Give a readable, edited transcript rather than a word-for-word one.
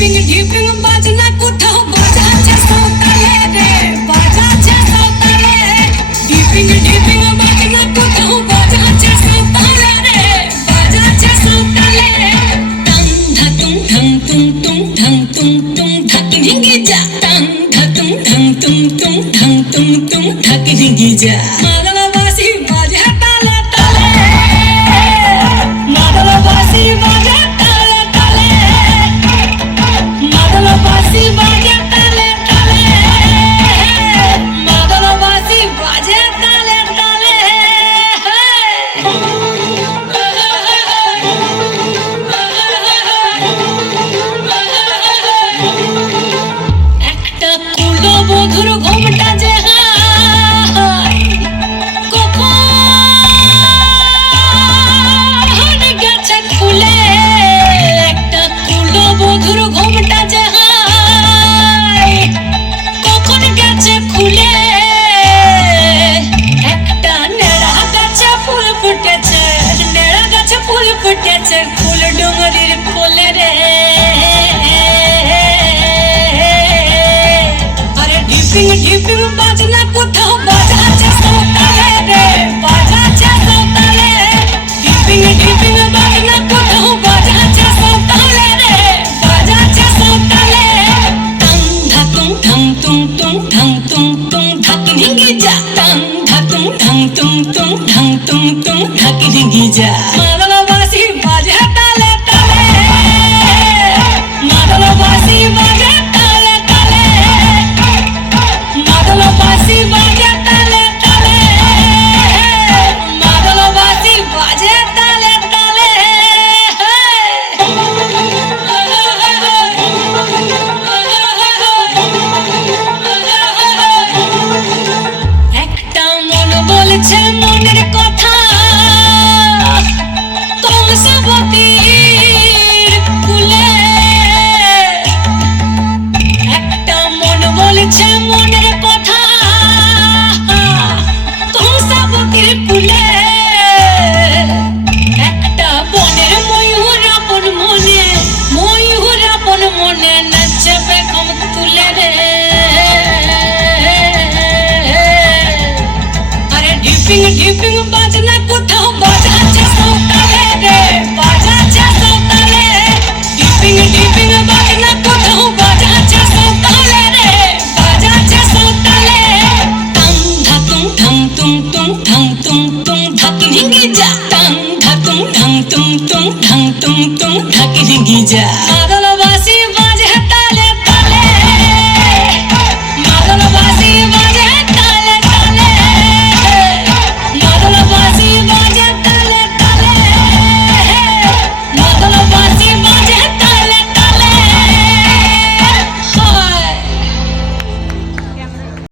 Dipping dipping বাজনা কোথাও বাজাচ্ছে সাঁওতালে রে, বাজাচ্ছে সাঁওতালে। ডিপিং ডিপিং বাজনা কোথাও বাজাচ্ছে সাঁওতালে রে, বাজাচ্ছে সাঁওতালে। টাং ধাতুং ধাং তুং তুং ধাং তুং তুং ধাকি ধিঙ্গি যা, টাং ধাতুং ধাং তুং তুং ধাং তুং তুং ধাকি ধিঙ্গি যা। মাদলবাসী বাজে তালে তালে, মাদলবাসী বাজে তালে তালে, মাদলবাসী বাজে তালে তালে, মাদলবাসী বাজে তালে তালে। একটা কুলবধূর ঘোমটা যে হায়, কখন গেছে খুলে। একটা কুলবধূর ঘোমটা যে হায়, কখন গেছে খুলে। একটা নেড়া গাছে ফুল ফুটেছে, নেড়া গাছে ফুল ফুটেছে ফুল ডুঙরির কোলে রে। আরে ডিপিং ডিপিং বাজনা কোথাও বাজাচ্ছে সাঁওতালে রে, বাজাচ্ছে সাঁওতালে। ডিপিং ডিপিং বাজনা কোথাও বাজাচ্ছে সাঁওতালে রে, বাজাচ্ছে সাঁওতালে। টাং ধাতুং ধাং তুং তুং ধাং তুং তুং ধাকি ধিঙ্গি যা, টাং ধাতুং ধাং তুং তুং ধাং তুং তুং ধাকি ধিঙ্গি যা।